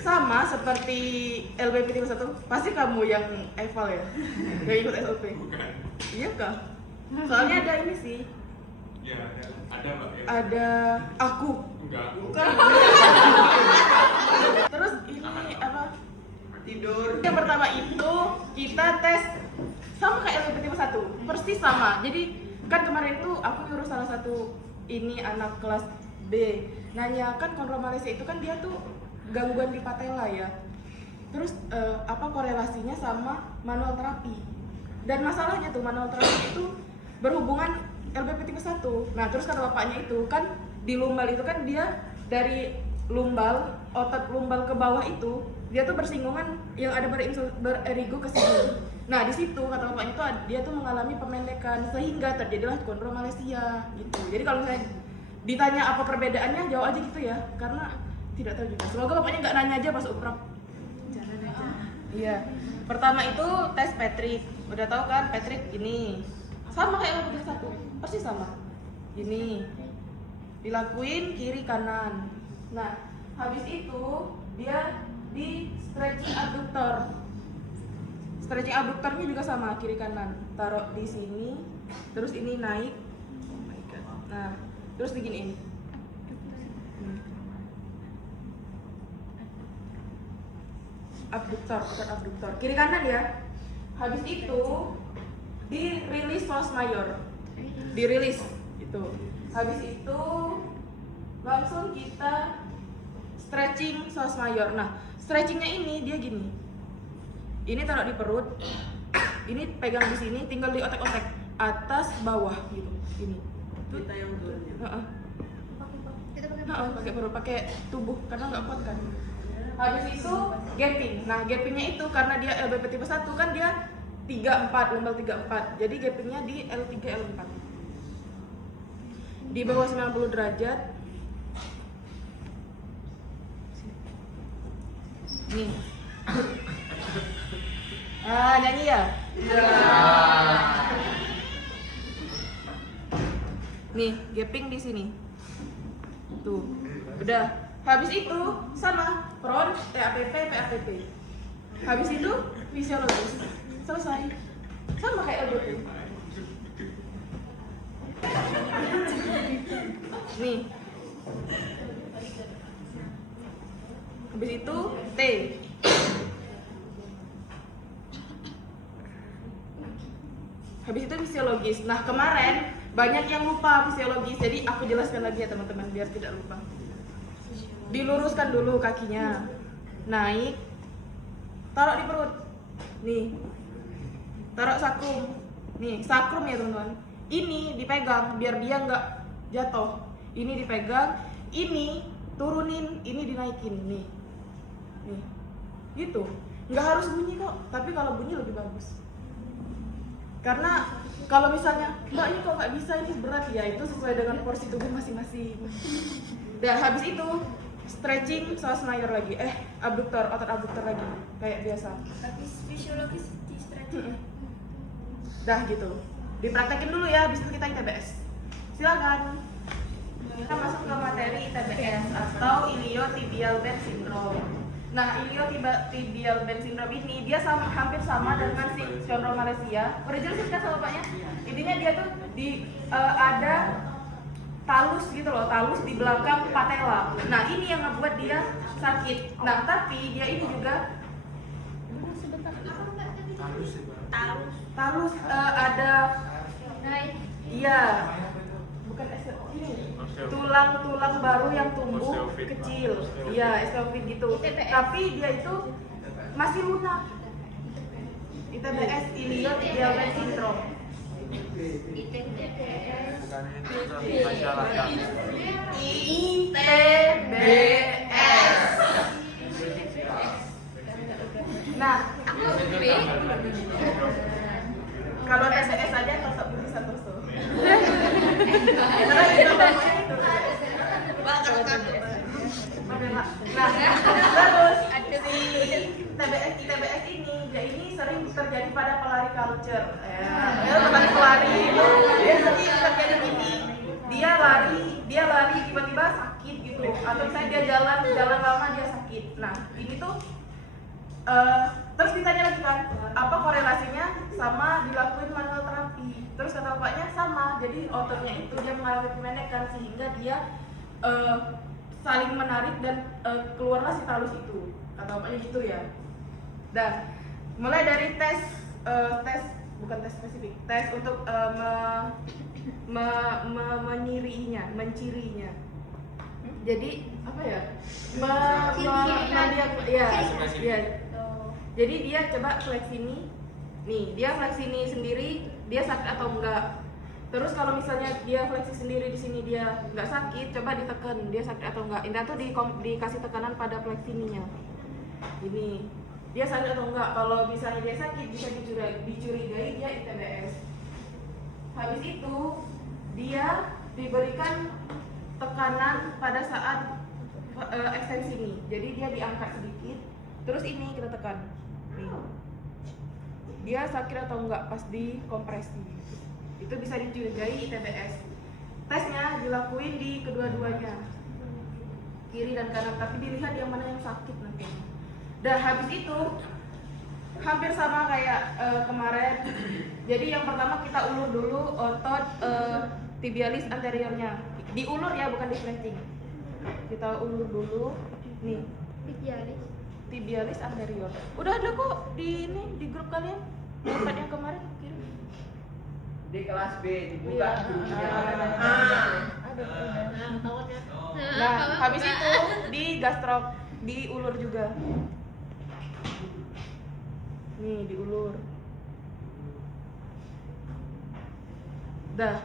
sama seperti LBP31. Pasti kamu yang eval ya? Yang ikut SOP? Bukan. Iya kah? Soalnya ada ini sih. Ya, ada mbak ya. Ada aku. Enggak. Terus ini apa? Tidur. Yang pertama itu kita tes sama kayak LPT1, persis sama. Jadi kan kemarin itu aku nyuruh salah satu ini anak kelas B nanya, kan kondromalaysia itu kan dia tuh gangguan di patella ya. Terus apa korelasinya sama manual terapi? Dan masalahnya tuh manual terapi itu berhubungan LBP31. Nah terus kata bapaknya itu kan di lumbal itu kan dia dari lumbal, otot lumbal ke bawah itu dia tuh bersinggungan yang ada bererigo ke sini. Nah di situ kata bapaknya tuh dia tuh mengalami pemendekan sehingga terjadilah kondromalaysia gitu. Jadi kalau misalnya ditanya apa perbedaannya, jawab aja gitu ya, karena tidak tahu juga. Semoga bapaknya nggak nanya aja pas uprap. Jangan aja. Iya. Pertama itu tes Patrick. Udah tahu kan Patrick ini sama kayak LPT satu, persis sama. Ini dilakuin kiri kanan. Nah habis itu dia di stretching abductor. Stretching abductornya juga sama kiri kanan. Taruh di sini, terus ini naik. Oh my god. Nah, terus diginiin. Abductor, bukan abductor. Kiri kanan ya. Habis itu dirilis psoas mayor. Dirilis itu. Habis itu langsung kita stretching psoas mayor. Nah, stretchingnya ini dia gini. Ini taruh di perut. Ini pegang di sini, tinggal diotek-otek atas bawah gitu. Ini. Kita yang dulunya. Heeh. Pakai perut, pakai tubuh karena nggak kuat kan. Habis itu gapping. Nah, gappingnya itu karena dia LBP tipe 1 kan dia 34, lumbal 34. Jadi gappingnya di L3 L4. Di bawah 90 derajat. Nih. Ah, nyanyi ya? Iya. Nih, gapping di sini. Tuh. Udah. Habis itu sama front, TAPP, PAPP. Habis itu fisiologis. Selesai. Sama kayak LBP. Nih. Habis itu T. Habis itu fisiologis. Nah, kemarin banyak yang lupa fisiologis. Jadi aku jelaskan lagi ya teman-teman biar tidak lupa. Diluruskan dulu kakinya. Naik. Taruh di perut. Nih. Taruh sakrum. Nih, sakrum ya teman-teman. Ini dipegang biar dia nggak jatuh. Ini dipegang, ini turunin, ini dinaikin. Nih. Nih. Gitu. Nggak harus bunyi kok, tapi kalau bunyi lebih bagus. Karena kalau misalnya, Mbak ini kok nggak bisa, ini berat ya, itu sesuai dengan porsi tubuh masing-masing. Dan habis itu stretching psoas mayor lagi, abduktor, otot abduktor lagi, kayak biasa. Habis fisiologis di stretching. Dah gitu. Dipraktekin dulu ya, habis itu kita ITBS. Silakan. Kita masuk ke materi ITBS atau iliotibial band syndrome. Nah, iliotibial band syndrome ini dia hampir sama dengan si chondromalaysia. Udah jelas kan sama bapaknya? Intinya dia tuh ada talus gitu loh, talus di belakang patella. Nah, ini yang ngebuat dia sakit. Nah, tapi dia ini juga talus ada iya, bukan ini tulang-tulang baru yang tumbuh kecil. Iya, osteofit gitu. Tapi dia itu masih lunak. ITBS, iliotibial band syndrome. ITBS. Nah, kalau TBS aja tetap bisa terus. Nah, terus si ITBS ini dia ini sering terjadi pada pelari culture. Pelari itu dia sering terjadi gini. Dia lari tiba-tiba sakit gitu, atau misalnya dia jalan lama dia sakit. Nah ini tuh terus ditanya lagi kan, apa korelasinya sama dilakuin manual terapi? Terus kata bapaknya sama, jadi ototnya itu dia mengalami pendekkan sehingga dia saling menarik dan keluarlah si talus itu, kata bapaknya gitu ya. Dan mulai dari tes bukan tes spesifik, tes untuk mencirinya. Jadi apa ya? Ya. Jadi dia coba fleksi nih, dia fleksi ini sendiri, dia sakit atau enggak. Terus kalau misalnya dia fleksi sendiri di sini dia nggak sakit, coba ditekan dia sakit atau enggak. Ini tuh dikasih tekanan pada fleksi ininya. Ini dia sakit atau enggak. Kalau misalnya dia sakit bisa dicurigai dia ITBS. Habis itu dia diberikan tekanan pada saat ekstensi ini. Jadi dia diangkat sedikit, terus ini kita tekan. Nih. Dia sakit atau enggak pas dikompresi. Itu bisa dicurigai ITBS. Tesnya dilakuin di kedua-duanya, kiri dan kanan, tapi dilihat yang mana yang sakit nanti. Dan habis itu hampir sama kayak kemarin. Jadi yang pertama kita ulur dulu otot tibialis anteriornya. Diulur ya, bukan di stretching. Kita ulur dulu. Nih, tibialis anterior. Udah ada kok di grup kalian. Tempat yang kemarin kirim. Di kelas B dibuka Iya. grupnya. Ada. Nah, habis itu di gastrok, diulur juga. Nih, diulur. Dah.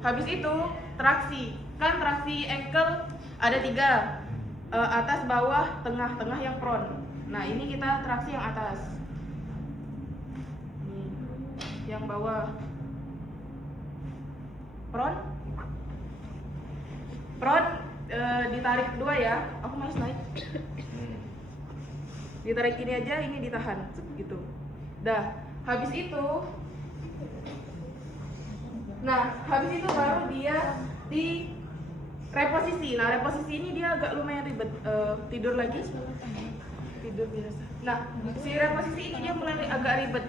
Habis itu traksi. Kan traksi ankle ada 3. Atas, bawah, tengah yang prone. Nah, ini kita traksi yang atas. Nih, yang bawah. Prone ditarik kedua ya. Aku malas naik. Ditarik ini aja, ini ditahan gitu. Dah, habis itu habis itu baru dia di reposisi. Nah, reposisi ini dia agak lumayan ribet. Tidur lagi. Tidur biasa. Nah, si reposisi ini dia mulai agak ribet.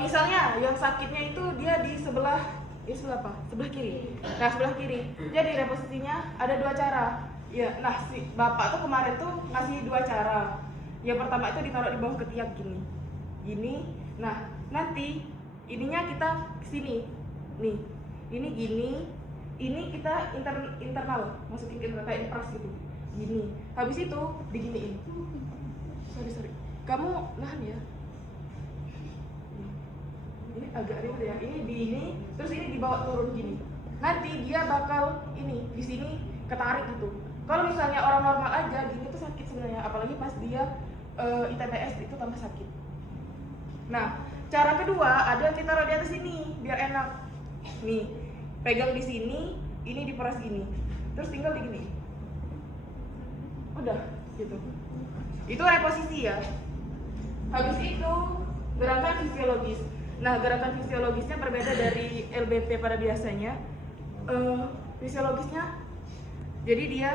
Misalnya yang sakitnya itu dia di sebelah apa? Sebelah kiri. Nah, sebelah kiri. Jadi reposisinya ada 2 cara. Ya, nah si bapak tuh kemarin tuh ngasih 2 cara. Yang pertama itu ditaruh di bawah ketiak gini. Gini. Nah, nanti ininya kita kesini. Nih. Ini gini. Ini kita internal. Masukin internal kayak impras gitu. Gini. Habis itu diginiin. Sorry. Kamu nahan ya. Ini agak ribet ya. Ini di ini, terus ini dibawa turun gini. Nanti dia bakal ini di sini ketarik gitu. Kalau misalnya orang normal aja gini tuh sakit sebenarnya, apalagi pas dia ITBS itu tambah sakit. Nah, cara kedua ada kita taruh di atas sini biar enak. Nih, pegang di sini, ini diperas gini. Terus tinggal di gini. Udah, gitu. Itu reposisi ya. Habis itu gerakan fisiologis. Nah, gerakan fisiologisnya berbeda dari LBP pada biasanya. Fisiologisnya, jadi dia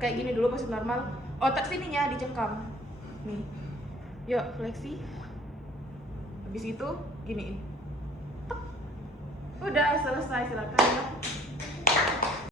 kayak gini dulu pas normal. Otot sininya dicengkam. Nih, yuk fleksi. Habis itu giniin. Udah selesai, silakan.